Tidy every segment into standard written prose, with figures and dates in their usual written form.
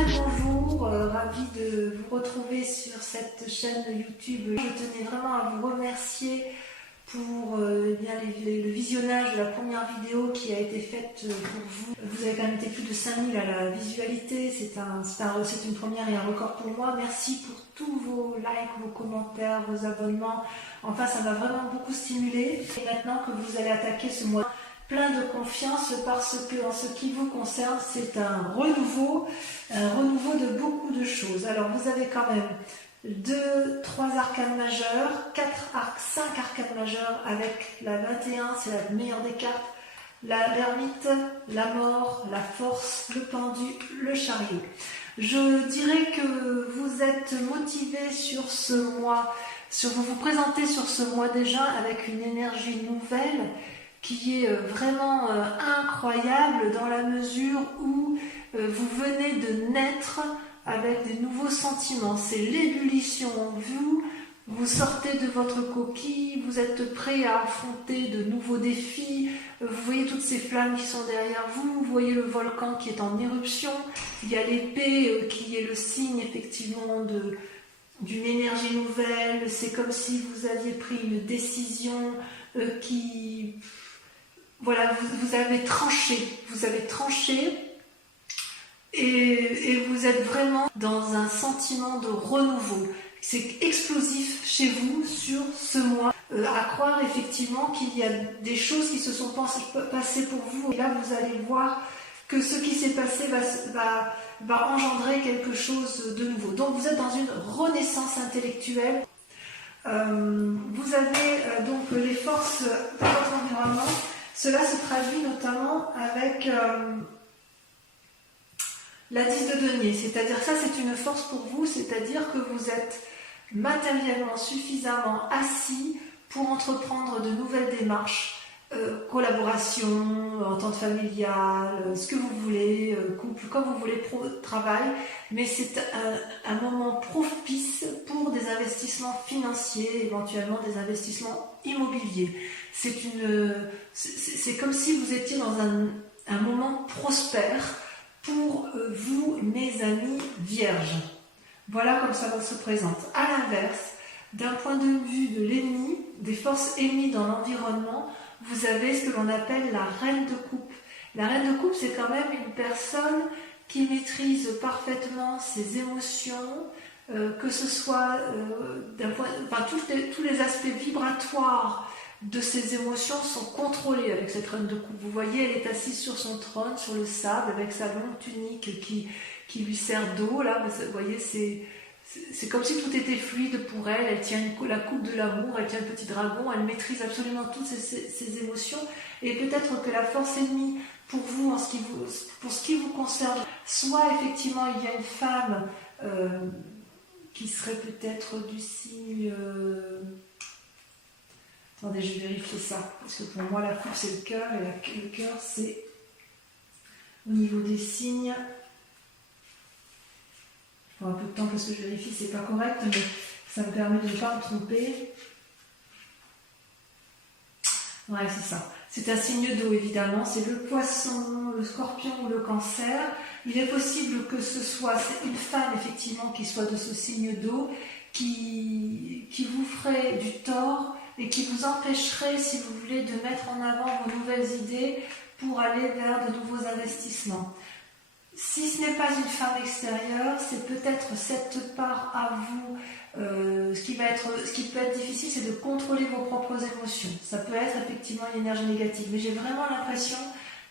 Très bonjour, ravie de vous retrouver sur cette chaîne YouTube. Je tenais vraiment à vous remercier pour le visionnage de la première vidéo qui a été faite pour vous. Vous avez quand même été plus de 5000 à la visualité, c'est une première et un record pour moi. Merci pour tous vos likes, vos commentaires, vos abonnements. Enfin, ça m'a vraiment beaucoup stimulé. Et maintenant que vous allez attaquer ce mois plein de confiance, parce que en ce qui vous concerne, c'est un renouveau de beaucoup de choses. Alors vous avez quand même 3 arcanes majeures, 5 arcanes majeures avec la 21, c'est la meilleure des cartes, l'ermite, la mort, la force, le pendu, le chariot. Je dirais que vous êtes motivé sur ce mois, vous vous présentez sur ce mois déjà avec une énergie nouvelle qui est vraiment incroyable dans la mesure où vous venez de naître avec des nouveaux sentiments. C'est l'ébullition en vous sortez de votre coquille, vous êtes prêt à affronter de nouveaux défis, vous voyez toutes ces flammes qui sont derrière vous, vous voyez le volcan qui est en éruption, il y a l'épée qui est le signe effectivement d'une énergie nouvelle, c'est comme si vous aviez pris une décision voilà, vous avez tranché et vous êtes vraiment dans un sentiment de renouveau. C'est explosif chez vous sur ce mois. À croire effectivement qu'il y a des choses qui se sont passées pour vous. Et là, vous allez voir que ce qui s'est passé va engendrer quelque chose de nouveau. Donc, vous êtes dans une renaissance intellectuelle. Vous avez donc les forces de votre environnement. Cela se traduit notamment avec la 10 de denier, c'est-à-dire ça c'est une force pour vous, c'est-à-dire que vous êtes matériellement suffisamment assis pour entreprendre de nouvelles démarches, collaboration, entente familiale, ce que vous voulez, couple, comme vous voulez, travail, mais c'est un moment propice pour des investissements financiers, éventuellement des investissements immobiliers. C'est comme si vous étiez dans un moment prospère pour vous, mes amis vierges. Voilà comme ça se présente. À l'inverse, d'un point de vue de l'ennemi, des forces ennemies dans l'environnement, vous avez ce que l'on appelle la reine de coupe. La reine de coupe, c'est quand même une personne qui maîtrise parfaitement ses émotions, que ce soit tous les aspects vibratoires de ses émotions sont contrôlés avec cette reine de coupe. Vous voyez, elle est assise sur son trône, sur le sable, avec sa longue tunique qui lui sert d'eau. Là, vous voyez, c'est comme si tout était fluide pour elle. Elle tient la coupe de l'amour, elle tient le petit dragon, elle maîtrise absolument toutes ses émotions. Et peut-être que la force ennemie pour vous, pour ce qui vous concerne, soit effectivement il y a une femme qui serait peut-être du signe... Attendez, je vais vérifier ça, parce que pour moi la coupe c'est le cœur, et le cœur c'est au niveau des signes. Je prends un peu de temps parce que je vérifie, c'est pas correct, mais ça me permet de ne pas me tromper. Ouais, c'est ça. C'est un signe d'eau évidemment, c'est le poisson, le scorpion ou le cancer. Il est possible que ce soit une femme effectivement qui soit de ce signe d'eau, qui vous ferait du tort, et qui vous empêcherait, si vous voulez, de mettre en avant vos nouvelles idées pour aller vers de nouveaux investissements. Si ce n'est pas une femme extérieure, c'est peut-être cette part à vous. Ce qui peut être difficile, c'est de contrôler vos propres émotions. Ça peut être effectivement une énergie négative, mais j'ai vraiment l'impression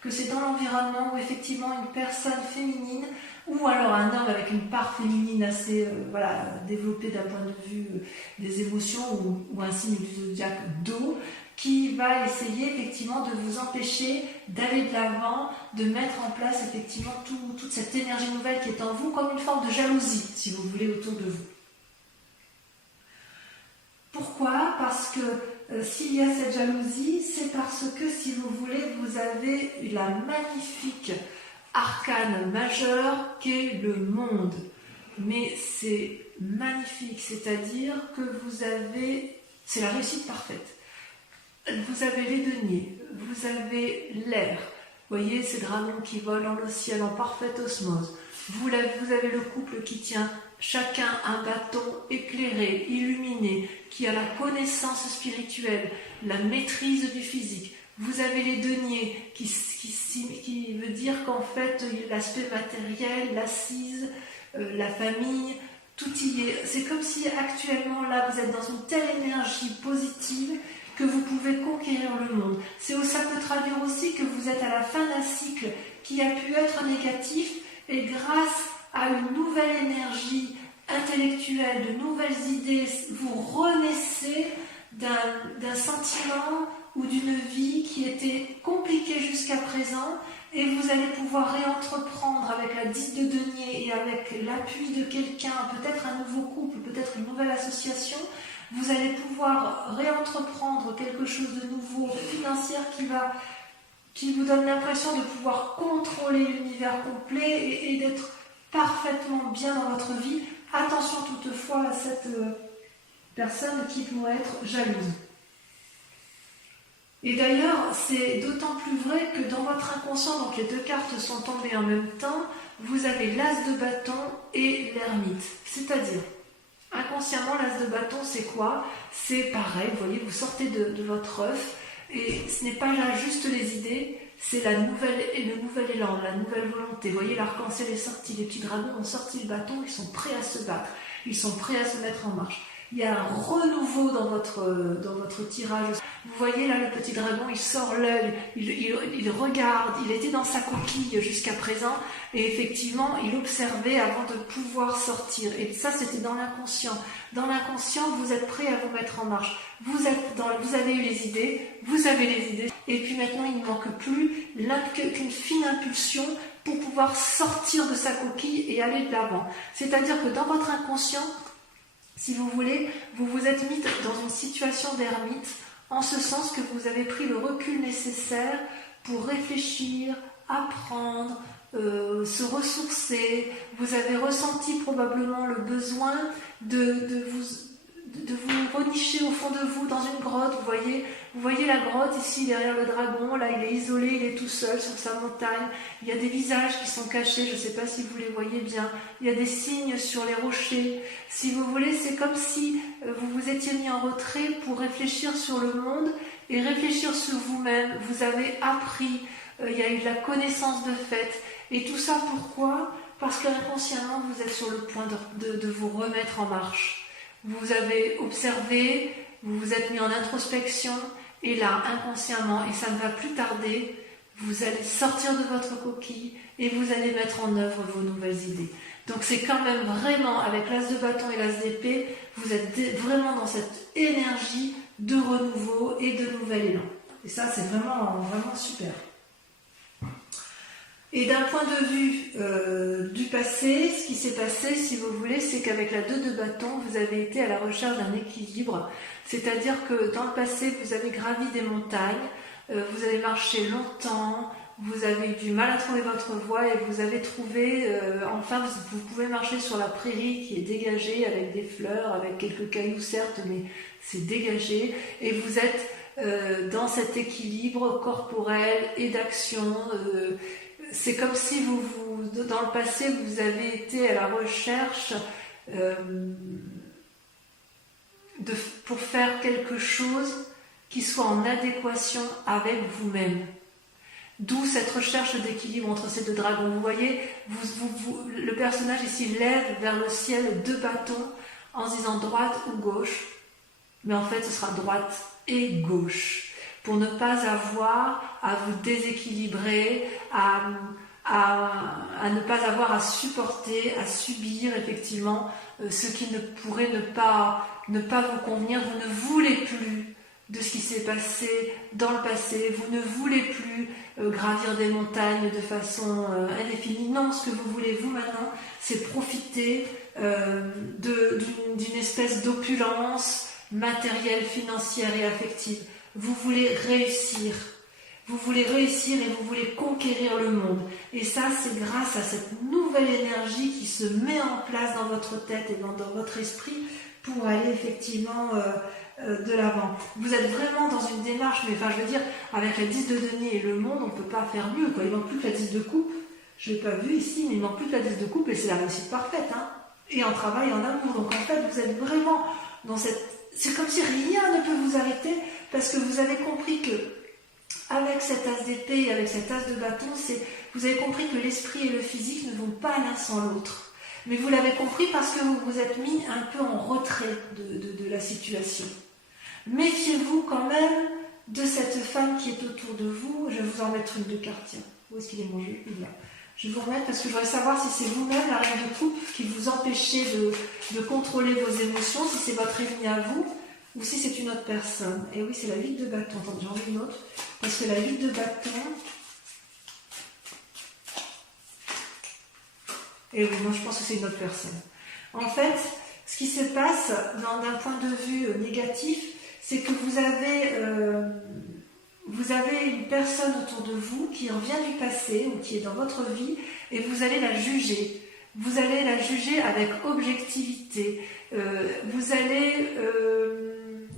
que c'est dans l'environnement où effectivement une personne féminine, ou alors un homme avec une part féminine assez développée d'un point de vue des émotions, ou un signe du zodiaque d'eau, qui va essayer effectivement de vous empêcher d'aller de l'avant, de mettre en place effectivement toute cette énergie nouvelle qui est en vous, comme une forme de jalousie, si vous voulez, autour de vous. Pourquoi ? Parce que s'il y a cette jalousie, c'est parce que, si vous voulez, vous avez la magnifique arcane majeure qu'est le monde. Mais c'est magnifique, c'est-à-dire que c'est la réussite parfaite. Vous avez les deniers, vous avez l'air, vous voyez ces dragons qui volent dans le ciel en parfaite osmose. Vous avez le couple qui tient chacun un bâton éclairé, illuminé, qui a la connaissance spirituelle, la maîtrise du physique. Vous avez les deniers qui veut dire qu'en fait l'aspect matériel, l'assise, la famille, tout y est. C'est comme si actuellement là vous êtes dans une telle énergie positive que vous pouvez conquérir le monde. Ça peut traduire aussi que vous êtes à la fin d'un cycle qui a pu être négatif et grâce à une nouvelle énergie intellectuelle, de nouvelles idées, vous renaissez d'un sentiment ou d'une vie qui était compliquée jusqu'à présent et vous allez pouvoir réentreprendre avec la 10 de denier et avec l'appui de quelqu'un, peut-être un nouveau couple, peut-être une nouvelle association, vous allez pouvoir réentreprendre quelque chose de nouveau, financier, qui vous donne l'impression de pouvoir contrôler l'univers complet et d'être parfaitement bien dans votre vie. Attention toutefois à cette personne qui pourrait être jalouse. Et d'ailleurs, c'est d'autant plus vrai que dans votre inconscient, donc les deux cartes sont tombées en même temps, vous avez l'as de bâton et l'ermite. C'est-à-dire, inconsciemment, l'as de bâton, c'est quoi? C'est pareil, vous voyez, vous sortez de votre œuf, et ce n'est pas là juste les idées, c'est le nouvel élan, la nouvelle volonté. Vous voyez, l'arc-en-ciel est sorti, les petits dragons ont sorti le bâton, ils sont prêts à se battre, ils sont prêts à se mettre en marche. Il y a un renouveau dans votre tirage. Vous voyez là, le petit dragon, il sort l'œil, il regarde, il était dans sa coquille jusqu'à présent, et effectivement, il observait avant de pouvoir sortir. Et ça, c'était dans l'inconscient. Dans l'inconscient, vous êtes prêt à vous mettre en marche. Vous avez eu les idées, vous avez les idées, et puis maintenant, il ne manque plus qu'une fine impulsion pour pouvoir sortir de sa coquille et aller de l'avant. C'est-à-dire que dans votre inconscient, si vous voulez, vous vous êtes mis dans une situation d'ermite, en ce sens que vous avez pris le recul nécessaire pour réfléchir, apprendre, se ressourcer. Vous avez ressenti probablement le besoin de vous renicher au fond de vous dans une grotte. Vous voyez la grotte ici derrière le dragon, là il est isolé, il est tout seul sur sa montagne. Il y a des visages qui sont cachés, je ne sais pas si vous les voyez bien. Il y a des signes sur les rochers. Si vous voulez, c'est comme si vous vous étiez mis en retrait pour réfléchir sur le monde et réfléchir sur vous-même. Vous avez appris, il y a eu de la connaissance de fait. Et tout ça pourquoi? Parce qu'inconsciemment vous êtes sur le point de vous remettre en marche. Vous avez observé, vous vous êtes mis en introspection, et là, inconsciemment, et ça ne va plus tarder, vous allez sortir de votre coquille et vous allez mettre en œuvre vos nouvelles idées. Donc c'est quand même vraiment, avec l'as de bâton et l'as d'épée, vous êtes vraiment dans cette énergie de renouveau et de nouvel élan. Et ça, c'est vraiment, vraiment super. Et d'un point de vue du passé, ce qui s'est passé, si vous voulez, c'est qu'avec la 2 de bâton, vous avez été à la recherche d'un équilibre. C'est-à-dire que dans le passé, vous avez gravi des montagnes, vous avez marché longtemps, vous avez eu du mal à trouver votre voie et vous avez trouvé, enfin, vous pouvez marcher sur la prairie qui est dégagée avec des fleurs, avec quelques cailloux certes, mais c'est dégagé. Et vous êtes dans cet équilibre corporel et d'action. C'est comme si dans le passé, vous avez été à la recherche pour faire quelque chose qui soit en adéquation avec vous-même. D'où cette recherche d'équilibre entre ces deux dragons. Vous voyez, le personnage ici lève vers le ciel 2 bâtons en se disant droite ou gauche, mais en fait ce sera droite et gauche. Pour ne pas avoir à vous déséquilibrer, à ne pas avoir à supporter, à subir effectivement ce qui ne pourrait ne pas vous convenir. Vous ne voulez plus de ce qui s'est passé dans le passé, vous ne voulez plus gravir des montagnes de façon indéfinie. Non, ce que vous voulez vous maintenant, c'est profiter d'une espèce d'opulence matérielle, financière et affective. Vous voulez réussir et vous voulez conquérir le monde. Et ça, c'est grâce à cette nouvelle énergie qui se met en place dans votre tête et dans votre esprit pour aller effectivement de l'avant. Vous êtes vraiment dans une démarche, mais enfin je veux dire, avec la 10 de denier et le monde, on ne peut pas faire mieux, quoi. Il ne manque plus que la 10 de coupe. Je ne l'ai pas vu ici, mais il manque plus que la 10 de coupe et c'est la réussite parfaite. Hein. Et en travail, en amour. Donc en fait, vous êtes vraiment dans cette... C'est comme si rien ne peut vous arrêter parce que vous avez compris que avec cet as d'épée et avec cet as de bâton, vous avez compris que l'esprit et le physique ne vont pas l'un sans l'autre. Mais vous l'avez compris parce que vous vous êtes mis un peu en retrait de la situation. Méfiez-vous quand même de cette femme qui est autour de vous. Je vais vous en mettre une de carte. Tiens, où est-ce qu'il est mon jeu? Il est là. Je vais vous remettre parce que je voudrais savoir si c'est vous-même, la reine de coupe, qui vous empêchez de contrôler vos émotions, si c'est votre ennemi à vous, ou si c'est une autre personne. Et oui, c'est la 8 de bâton. Attendez, j'en ai une autre. Parce que la 8 de bâton... Et oui, moi je pense que c'est une autre personne. En fait, ce qui se passe d'un point de vue négatif, c'est que vous avez une personne autour de vous qui revient du passé ou qui est dans votre vie et vous allez la juger. Vous allez la juger avec objectivité.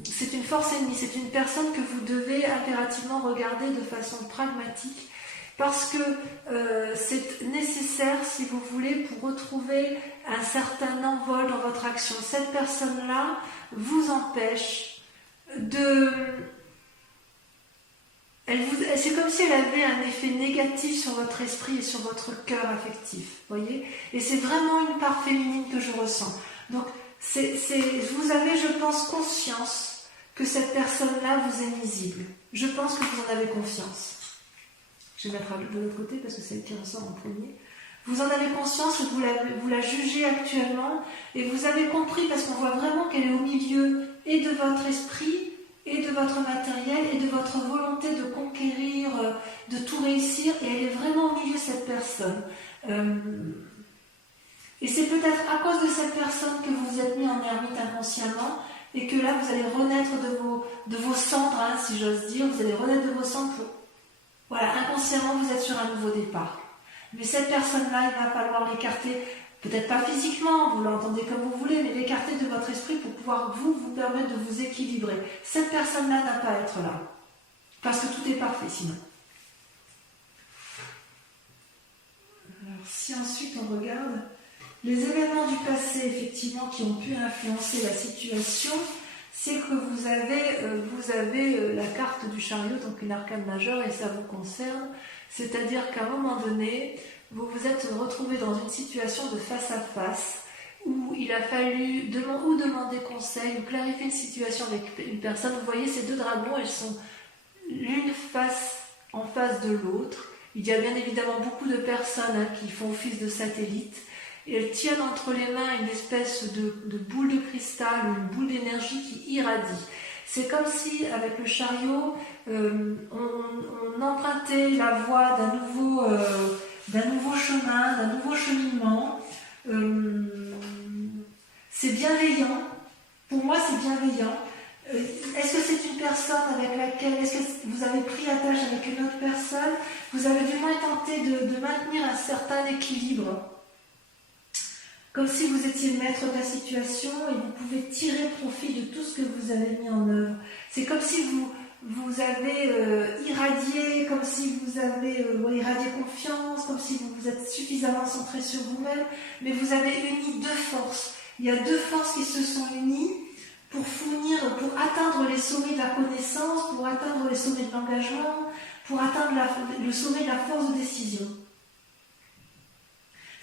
C'est une force ennemie, c'est une personne que vous devez impérativement regarder de façon pragmatique parce que c'est nécessaire, si vous voulez, pour retrouver un certain envol dans votre action. Cette personne-là vous empêche de... C'est comme si elle avait un effet négatif sur votre esprit et sur votre cœur affectif, voyez. Et c'est vraiment une part féminine que je ressens. Donc, vous avez, je pense, conscience que cette personne-là vous est nuisible. Je pense que vous en avez confiance. Je vais mettre de l'autre côté parce que c'est elle qui ressort en premier. Vous en avez conscience que vous la jugez actuellement et vous avez compris parce qu'on voit vraiment qu'elle est au milieu et de votre esprit et de votre matériel et de votre volonté de conquérir, de tout réussir, et elle est vraiment au milieu de cette personne. Et c'est peut-être à cause de cette personne que vous vous êtes mis en ermite inconsciemment et que là vous allez renaître de vos cendres, hein, si j'ose dire, vous allez renaître de vos cendres pour... Voilà, inconsciemment vous êtes sur un nouveau départ. Mais cette personne-là, il va falloir l'écarter, peut-être pas physiquement, vous l'entendez comme vous voulez, mais l'écarter de votre esprit pour pouvoir vous permettre de vous équilibrer. Cette personne-là n'a pas à être là. Parce que tout est parfait sinon. Alors, si ensuite on regarde les événements du passé, effectivement, qui ont pu influencer la situation, c'est que vous avez la carte du chariot, donc une arcane majeure, et ça vous concerne. C'est-à-dire qu'à un moment donné, vous vous êtes retrouvé dans une situation de face à face où il a fallu demander conseil ou clarifier une situation avec une personne. Vous voyez ces deux dragons, elles sont l'une en face de l'autre. Il y a bien évidemment beaucoup de personnes qui font office de satellite et elles tiennent entre les mains une espèce de boule de cristal ou une boule d'énergie qui irradie. C'est comme si, avec le chariot, on empruntait la voie d'un nouveau chemin, d'un nouveau cheminement. C'est bienveillant. Pour moi, c'est bienveillant. Est-ce que c'est une personne avec laquelle... Est-ce que vous avez pris attache avec une autre personne? Vous avez du moins tenté de maintenir un certain équilibre. Comme si vous étiez le maître de la situation et vous pouvez tirer profit de tout ce que vous avez mis en œuvre. C'est comme si vous avez irradié, comme si vous avez irradié confiance, comme si vous êtes suffisamment centré sur vous-même, mais vous avez uni deux forces. Il y a deux forces qui se sont unies pour atteindre les sommets de la connaissance, pour atteindre les sommets de l'engagement, pour atteindre le sommet de la force de décision.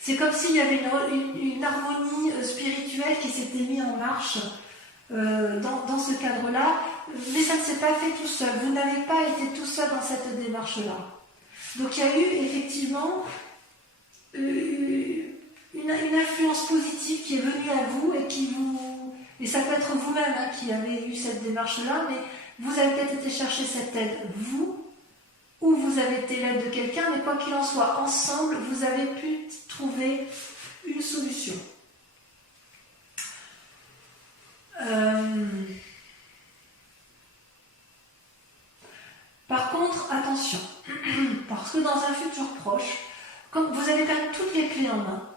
C'est comme s'il y avait une harmonie spirituelle qui s'était mise en marche dans ce cadre-là, mais ça ne s'est pas fait tout seul. Vous n'avez pas été tout seul dans cette démarche-là. Donc il y a eu effectivement une influence positive qui est venue à vous et ça peut être vous-même qui avez eu cette démarche-là, mais vous avez peut-être été chercher cette aide, vous, ou vous avez été l'aide de quelqu'un, mais quoi qu'il en soit, ensemble, vous avez pu trouver une solution. Par contre, attention, parce que dans un futur proche, comme vous avez quand même toutes les clés en main,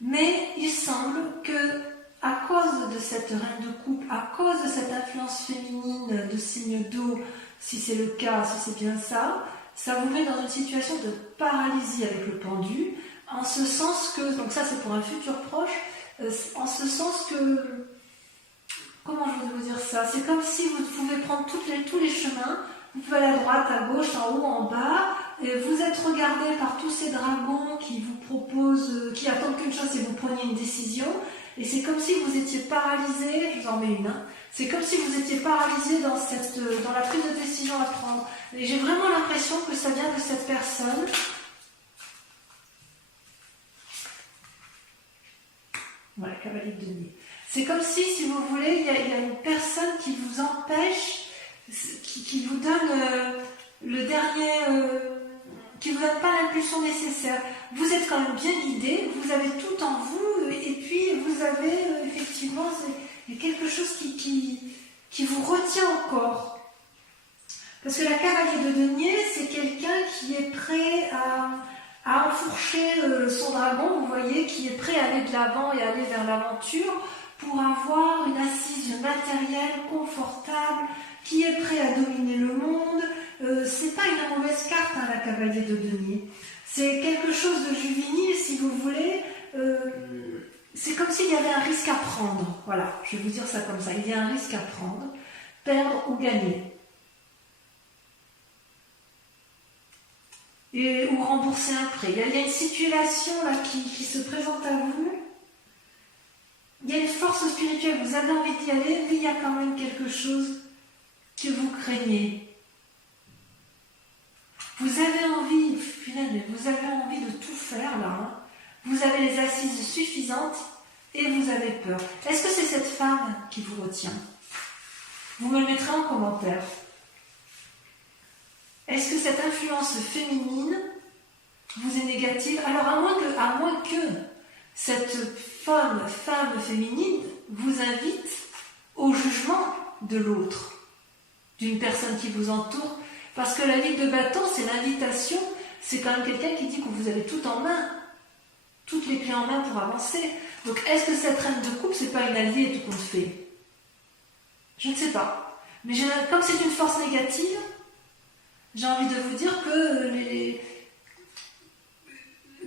mais il semble que, à cause de cette reine de coupe, à cause de cette influence féminine de signe d'eau, si c'est le cas, si c'est bien ça, ça vous met dans une situation de paralysie avec le pendu, en ce sens que, donc ça c'est pour un futur proche, en ce sens que, comment je vais vous dire ça, c'est comme si vous pouvez prendre tous les chemins, vous pouvez aller à droite, à gauche, en haut, en bas, et vous êtes regardé par tous ces dragons qui vous proposent, qui attendent qu'une chose, c'est que vous preniez une décision, et c'est comme si vous étiez paralysé, je vous en mets une, hein, c'est comme si vous étiez paralysé dans la prise de décision à prendre. Et j'ai vraiment l'impression que ça vient de cette personne. Voilà, cavalier de denier. C'est comme si vous voulez, il y a une personne qui vous empêche, qui vous donne le dernier, qui vous donne pas l'impulsion nécessaire. Vous êtes quand même bien guidé, vous avez tout en vous, et puis vous avez effectivement, il y a quelque chose qui vous retient encore. Parce que la cavalier de denier, c'est quelqu'un qui est prêt à enfourcher son dragon, vous voyez, qui est prêt à aller de l'avant et aller vers l'aventure pour avoir une assise matérielle confortable, qui est prêt à dominer le monde. C'est pas une mauvaise carte, hein, la cavalier de denier. C'est quelque chose de juvénile, si vous voulez. C'est comme s'il y avait un risque à prendre. Voilà, je vais vous dire ça comme ça. Il y a un risque à prendre, perdre ou gagner. Ou rembourser un prêt. Il y a une situation là qui se présente à vous. Il y a une force spirituelle, vous avez envie d'y aller, mais il y a quand même quelque chose que vous craignez. Vous avez envie, finalement, vous avez envie de tout faire là. Hein. Vous avez les assises suffisantes et vous avez peur. Est-ce que c'est cette femme qui vous retient? Vous me le mettrez en commentaire. Est-ce que cette influence féminine vous est négative? Alors à moins que cette femme féminine vous invite au jugement de l'autre, d'une personne qui vous entoure, parce que la ligue de bâton, c'est l'invitation, c'est quand même quelqu'un qui dit que vous avez tout en main, toutes les clés en main pour avancer. Donc est-ce que cette reine de coupe, c'est pas une alliée tout compte fait? Je ne sais pas. Mais comme c'est une force négative, j'ai envie de vous dire que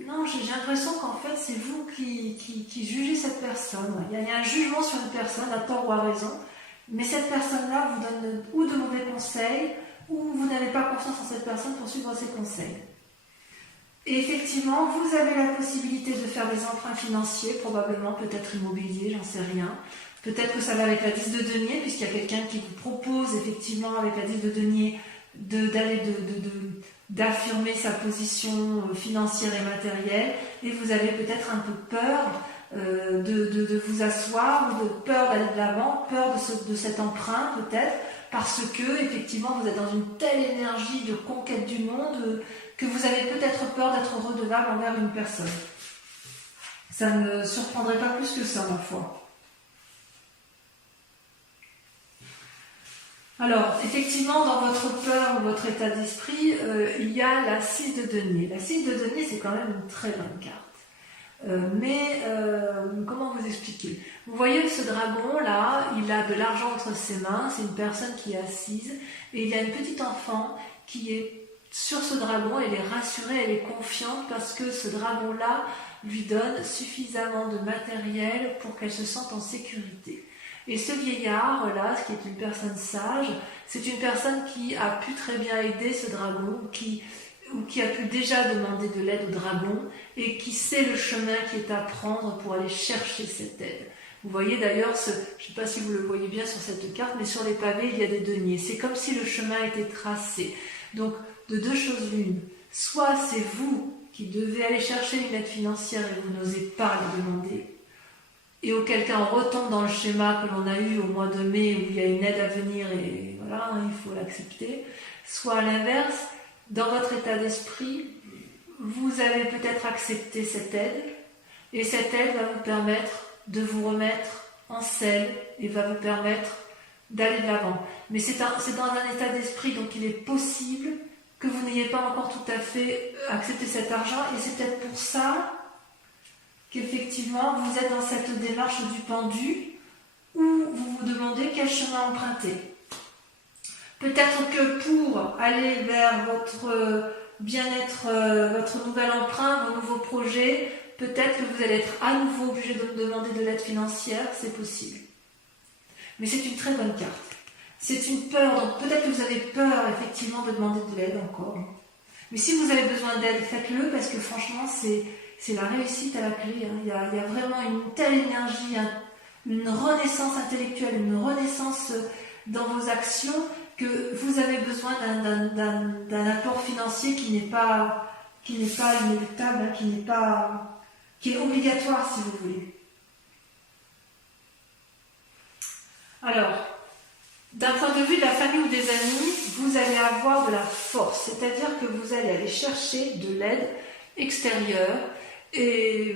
non, j'ai l'impression qu'en fait, c'est vous qui jugez cette personne. Il y a un jugement sur une personne, à tort ou à raison, mais cette personne-là vous donne ou de mauvais conseils, ou vous n'avez pas confiance en cette personne pour suivre ses conseils. Et effectivement, vous avez la possibilité de faire des emprunts financiers, probablement, peut-être immobiliers, j'en sais rien. Peut-être que ça va avec la 10 de denier, puisqu'il y a quelqu'un qui vous propose, effectivement, avec la 10 de denier, d'affirmer sa position financière et matérielle, et vous avez peut-être un peu peur de vous asseoir, ou de peur d'aller de l'avant, peur de cet emprunt peut-être, parce que effectivement vous êtes dans une telle énergie de conquête du monde que vous avez peut-être peur d'être redevable envers une personne. Ça ne surprendrait pas plus que ça, ma foi. Alors, effectivement, dans votre peur ou votre état d'esprit, il y a la 6 de denier. La 6 de denier, c'est quand même une très bonne carte. Comment vous expliquer? Vous voyez ce dragon-là, il a de l'argent entre ses mains, c'est une personne qui est assise, et il y a une petite enfant qui est sur ce dragon, elle est rassurée, elle est confiante, parce que ce dragon-là lui donne suffisamment de matériel pour qu'elle se sente en sécurité. Et ce vieillard-là, qui est une personne sage, c'est une personne qui a pu très bien aider ce dragon, qui a pu déjà demander de l'aide au dragon, et qui sait le chemin qui est à prendre pour aller chercher cette aide. Vous voyez d'ailleurs, je ne sais pas si vous le voyez bien sur cette carte, mais sur les pavés, il y a des deniers. C'est comme si le chemin était tracé. Donc, de deux choses l'une. Soit c'est vous qui devez aller chercher une aide financière et vous n'osez pas la demander, et auquel cas on retombe dans le schéma que l'on a eu au mois de mai où il y a une aide à venir et voilà, il faut l'accepter. Soit à l'inverse, dans votre état d'esprit, vous avez peut-être accepté cette aide et cette aide va vous permettre de vous remettre en selle et va vous permettre d'aller de l'avant. Mais c'est dans un état d'esprit, donc il est possible que vous n'ayez pas encore tout à fait accepté cet argent et c'est peut-être pour ça qu'effectivement, vous êtes dans cette démarche du pendu où vous vous demandez quel chemin emprunter. Peut-être que pour aller vers votre bien-être, votre nouvel emprunt, vos nouveaux projets, peut-être que vous allez être à nouveau obligé de me demander de l'aide financière, c'est possible. Mais c'est une très bonne carte. C'est une peur, donc peut-être que vous avez peur effectivement de demander de l'aide encore. Mais si vous avez besoin d'aide, faites-le parce que franchement, c'est la réussite à la clé. Hein. Il y a vraiment une telle énergie, une renaissance intellectuelle, une renaissance dans vos actions que vous avez besoin d'un apport financier qui n'est pas inéluctable, hein, qui est obligatoire si vous voulez. Alors, d'un point de vue de la famille ou des amis, vous allez avoir de la force, c'est-à-dire que vous allez aller chercher de l'aide extérieure. Et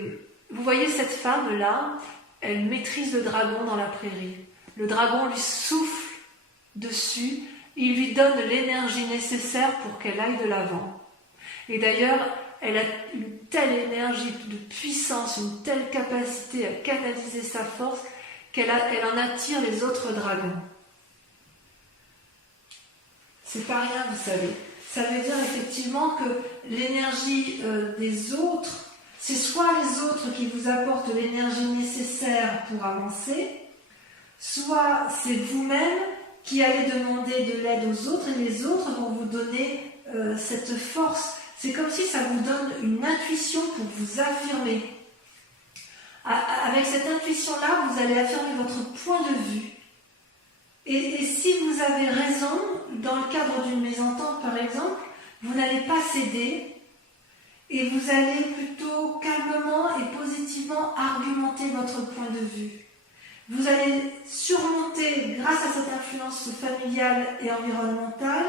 vous voyez cette femme-là, elle maîtrise le dragon dans la prairie. Le dragon lui souffle dessus, il lui donne l'énergie nécessaire pour qu'elle aille de l'avant. Et d'ailleurs, elle a une telle énergie de puissance, une telle capacité à canaliser sa force qu'elle en attire les autres dragons. C'est pas rien, vous savez. Ça veut dire effectivement que l'énergie des autres, c'est soit les autres qui vous apportent l'énergie nécessaire pour avancer, soit c'est vous-même qui allez demander de l'aide aux autres et les autres vont vous donner cette force. C'est comme si ça vous donne une intuition pour vous affirmer. Avec cette intuition-là, vous allez affirmer votre point de vue. Et si vous avez raison, dans le cadre d'une mésentente par exemple, vous n'allez pas céder et vous allez plutôt calmement et positivement argumenter votre point de vue. Vous allez surmonter, grâce à cette influence familiale et environnementale,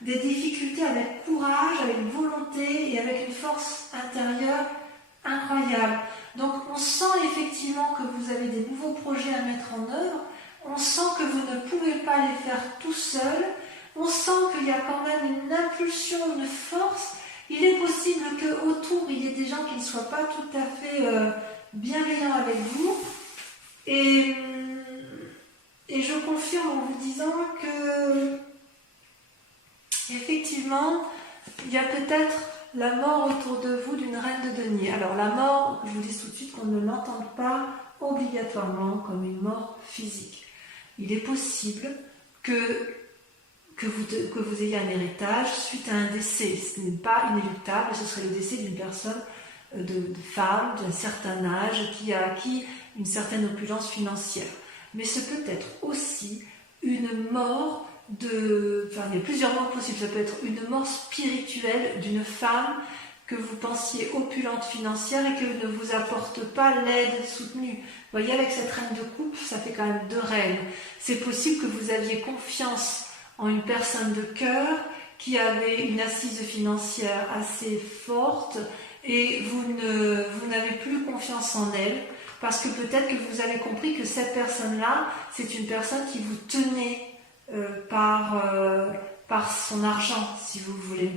des difficultés avec courage, avec volonté et avec une force intérieure incroyable. Donc on sent effectivement que vous avez des nouveaux projets à mettre en œuvre, on sent que vous ne pouvez pas les faire tout seul, on sent qu'il y a quand même une impulsion, une force. Il est possible qu'autour il y ait des gens qui ne soient pas tout à fait bienveillants avec vous. Et je confirme en vous disant que effectivement, il y a peut-être la mort autour de vous d'une reine de denier. Alors la mort, je vous dis tout de suite qu'on ne l'entende pas obligatoirement comme une mort physique. Il est possible que vous ayez un héritage suite à un décès. Ce n'est pas inéluctable, ce serait le décès d'une personne, de femme d'un certain âge qui a acquis une certaine opulence financière. Mais ce peut être aussi une mort il y a plusieurs morts possibles. Ça peut être une mort spirituelle d'une femme que vous pensiez opulente financière et que ne vous apporte pas l'aide soutenue. Vous voyez, avec cette reine de coupe, ça fait quand même 2 reines. C'est possible que vous aviez confiance en une personne de cœur qui avait une assise financière assez forte et vous n'avez plus confiance en elle parce que peut-être que vous avez compris que cette personne-là, c'est une personne qui vous tenait par son argent, si vous voulez.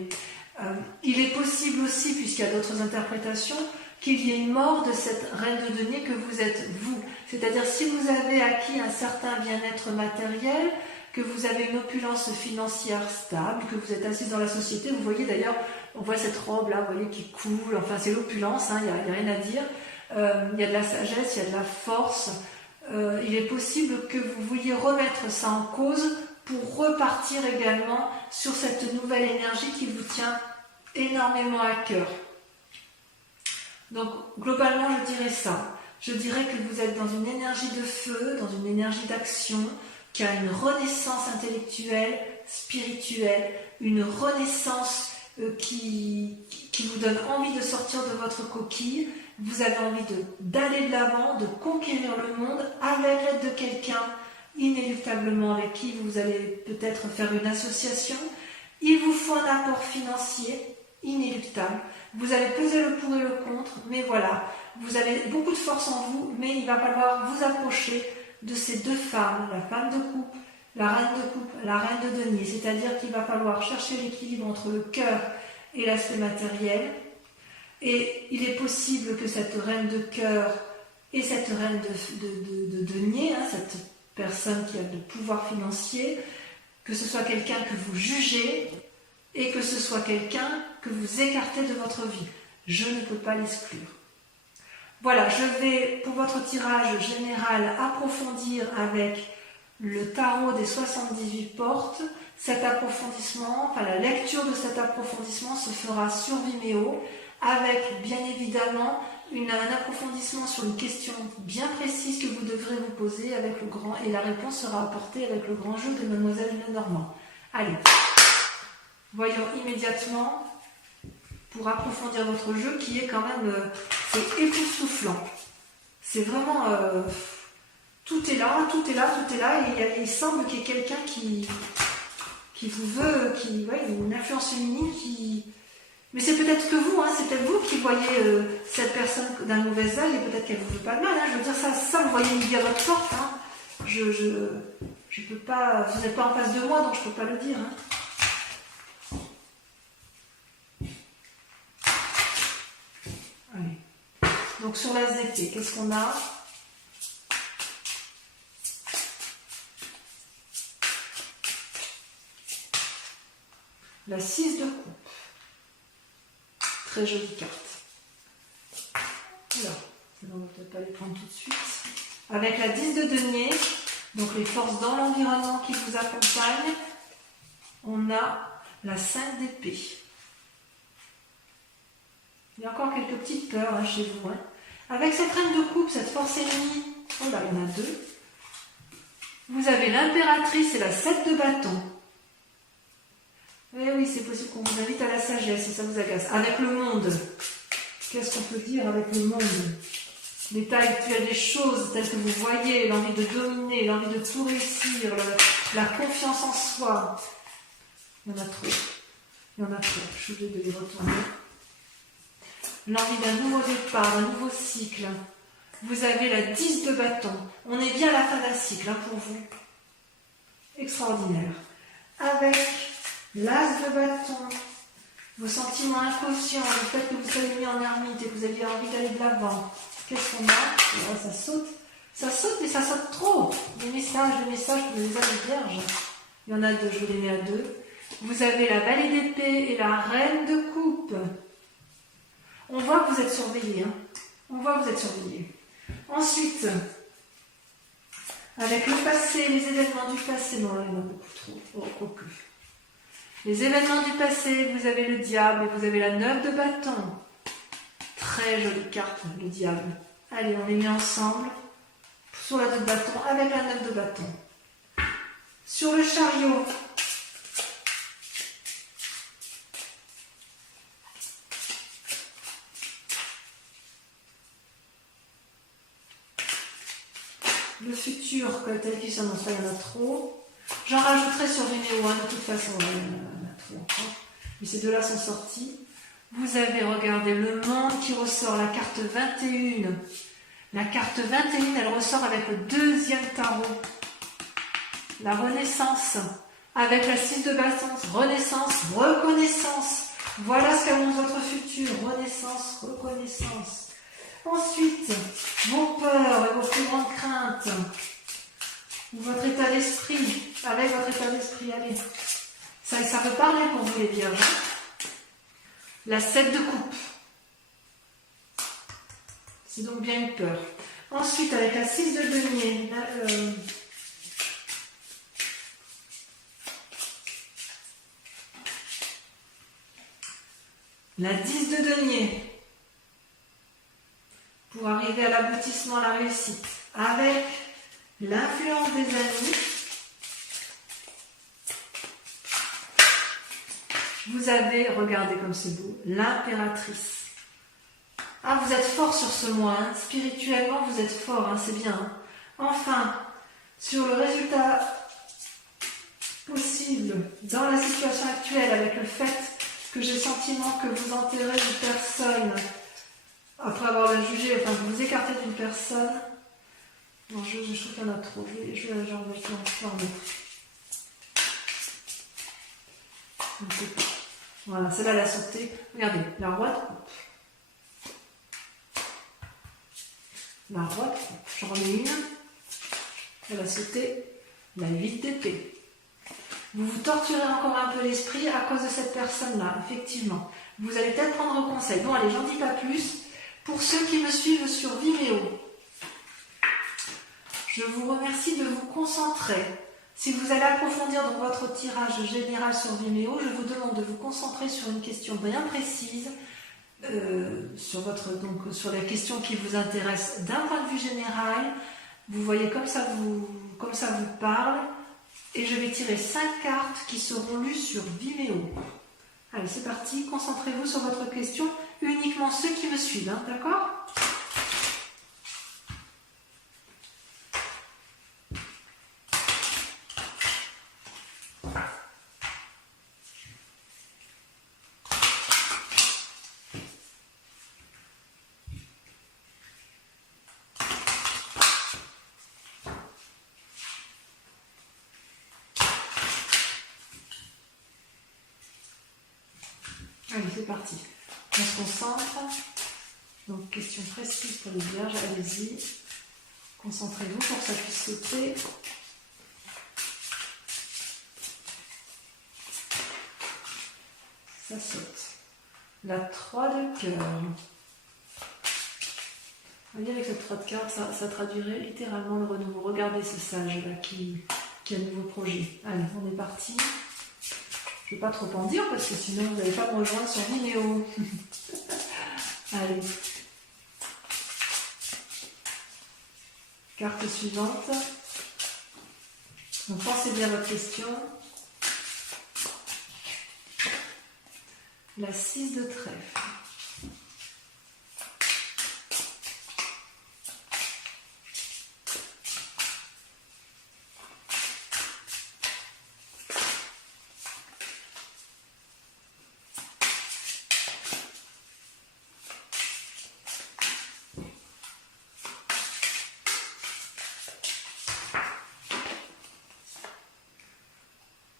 Il est possible aussi, puisqu'il y a d'autres interprétations, qu'il y ait une mort de cette reine de denier que vous êtes vous. C'est-à-dire si vous avez acquis un certain bien-être matériel, que vous avez une opulence financière stable, que vous êtes assise dans la société, vous voyez d'ailleurs, on voit cette robe là, vous voyez, qui coule, enfin c'est l'opulence, il n'y a rien à dire. Il y a de la sagesse, il y a de la force. Il est possible que vous vouliez remettre ça en cause pour repartir également sur cette nouvelle énergie qui vous tient énormément à cœur. Donc globalement je dirais ça. Je dirais que vous êtes dans une énergie de feu, dans une énergie d'action, qui a une renaissance intellectuelle, spirituelle, une renaissance qui vous donne envie de sortir de votre coquille. Vous avez envie d'aller de l'avant, de conquérir le monde avec l'aide de quelqu'un inéluctablement avec qui vous allez peut-être faire une association. Il vous faut un apport financier inéluctable. Vous allez peser le pour et le contre, mais voilà, vous avez beaucoup de force en vous, mais il va falloir vous approcher de ces 2 femmes, la femme de coupe, la reine de coupe, la reine de denier. C'est-à-dire qu'il va falloir chercher l'équilibre entre le cœur et l'aspect matériel. Et il est possible que cette reine de cœur et cette reine de denier, cette personne qui a de pouvoir financier, que ce soit quelqu'un que vous jugez et que ce soit quelqu'un que vous écartez de votre vie. Je ne peux pas l'exclure. Voilà, je vais pour votre tirage général approfondir avec le tarot des 78 portes. Cet approfondissement, enfin la lecture de cet approfondissement se fera sur Vimeo avec bien évidemment un approfondissement sur une question bien précise que vous devrez vous poser avec le grand, et la réponse sera apportée avec le grand jeu de Mademoiselle Lenormand. Allez, voyons immédiatement pour approfondir votre jeu qui est quand même c'est époustouflant. C'est vraiment tout est là, tout est là, tout est là, et il semble qu'il y ait quelqu'un qui vous veut, une influence féminine qui... Mais c'est peut-être que vous, c'est peut-être vous qui voyez cette personne d'un mauvais œil, et peut-être qu'elle ne vous veut pas de mal. Je veux dire, ça vous voyez midi à votre porte. Je peux pas, vous n'êtes pas en face de moi, donc je ne peux pas le dire. Allez. Donc sur la ZT, qu'est-ce qu'on a ? La 6 de coupe. Très jolie carte. Alors, on ne va peut-être pas les prendre tout de suite. Avec la 10 de denier, donc les forces dans l'environnement qui vous accompagnent, on a la 5 d'épée. Il y a encore quelques petites peurs chez vous. Avec cette reine de coupe, cette force ennemie, oh là, il y en a deux. Vous avez l'impératrice et la 7 de bâton. Eh oui, c'est possible qu'on vous invite à la sagesse et ça vous agace. Avec le monde, qu'est-ce qu'on peut dire avec le monde ? L'état actuel des choses, tel que vous voyez, l'envie de dominer, l'envie de tout réussir, la confiance en soi. Il y en a trop. Il y en a trop. Je suis obligée de les retourner. L'envie d'un nouveau départ, d'un nouveau cycle. Vous avez la 10 de bâton. On est bien à la fin d'un cycle pour vous. Extraordinaire. Avec l'as de bâton, vos sentiments inconscients, le fait que vous soyez mis en ermite et que vous aviez envie d'aller de l'avant. Qu'est-ce qu'on a ? Ça saute. Ça saute, mais ça saute trop. Des messages pour les âmes vierges. Il y en a deux, je vous les mets à deux. Vous avez la vallée d'épée et la reine de coupe. On voit que vous êtes surveillé. On voit que vous êtes surveillé. Ensuite, avec le passé, les événements du passé. Non, là, il y en a beaucoup trop. Oh, quoique. Les événements du passé, vous avez le diable et vous avez la 9 de bâton. Très jolie carte, le diable. Allez, on les met ensemble sur la 2 de bâton avec la 9 de bâton. Sur le chariot, le futur, tel qu'il s'annonce, là, il y en a trop. J'en rajouterai sur Vimeo, de toute façon, il y en a trop encore. Mais ces deux-là sont sortis. Vous avez, regardé le monde qui ressort, la carte 21. La carte 21, elle ressort avec le deuxième tarot. La renaissance. Avec la 6 de bâton. Renaissance, reconnaissance. Voilà ce qu'annonce votre futur. Renaissance, reconnaissance. Ensuite, vos peurs et vos plus grandes craintes. Votre état d'esprit. Avec votre état d'esprit, allez. Ça peut parler pour vous les vierges. La 7 de coupe. C'est donc bien une peur. Ensuite, avec la 6 de denier, la 10 de denier, pour arriver à l'aboutissement, à la réussite. Avec l'influence des amis, vous avez, regardez comme c'est beau, l'impératrice. Ah, vous êtes fort sur ce mois, spirituellement vous êtes fort, c'est bien. Enfin, sur le résultat possible dans la situation actuelle, avec le fait que j'ai le sentiment que vous enterrez une personne, après avoir la jugé, enfin que vous écartez d'une personne. Non, je trouve qu'il y en a trop, je vais en mettre. Je ne sais pas. Voilà, celle-là, elle a sauté. Regardez, la roi de coupe. La roi de coupe. J'en remets une. Elle a sauté la 8 d'épée. Vous vous torturez encore un peu l'esprit à cause de cette personne-là, effectivement. Vous allez peut-être prendre conseil. Bon, allez, j'en dis pas plus. Pour ceux qui me suivent sur Vimeo, je vous remercie de vous concentrer. Si vous allez approfondir dans votre tirage général sur Vimeo, je vous demande de vous concentrer sur une question bien précise, sur les questions qui vous intéressent d'un point de vue général. Vous voyez comme ça vous parle. Et je vais tirer 5 cartes qui seront lues sur Vimeo. Allez, c'est parti. Concentrez-vous sur votre question. Uniquement ceux qui me suivent, hein, d'accord ? Allez, c'est parti. On se concentre. Donc, question précise pour les vierges. Allez-y. Concentrez-vous pour que ça puisse sauter. Ça saute. La 3 de cœur. Vous voyez, avec cette 3 de cœur, ça traduirait littéralement le renouveau. Regardez ce sage-là qui a un nouveau projet. Allez, on est parti. Je ne vais pas trop en dire parce que sinon vous n'allez pas me rejoindre sur Vimeo. Allez. Carte suivante. Donc pensez bien à votre question. La 6 de trèfle.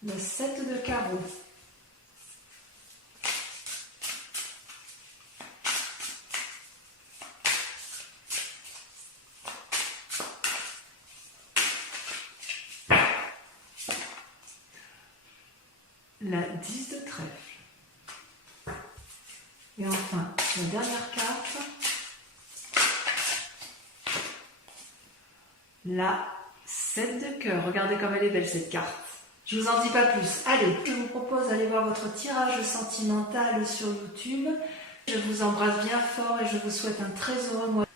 Le 7 de carreau. La 10 de trèfle. Et enfin, la dernière carte. La 7 de cœur. Regardez comme elle est belle cette carte. Je vous en dis pas plus. Allez, je vous propose d'aller voir votre tirage sentimental sur YouTube. Je vous embrasse bien fort et je vous souhaite un très heureux mois.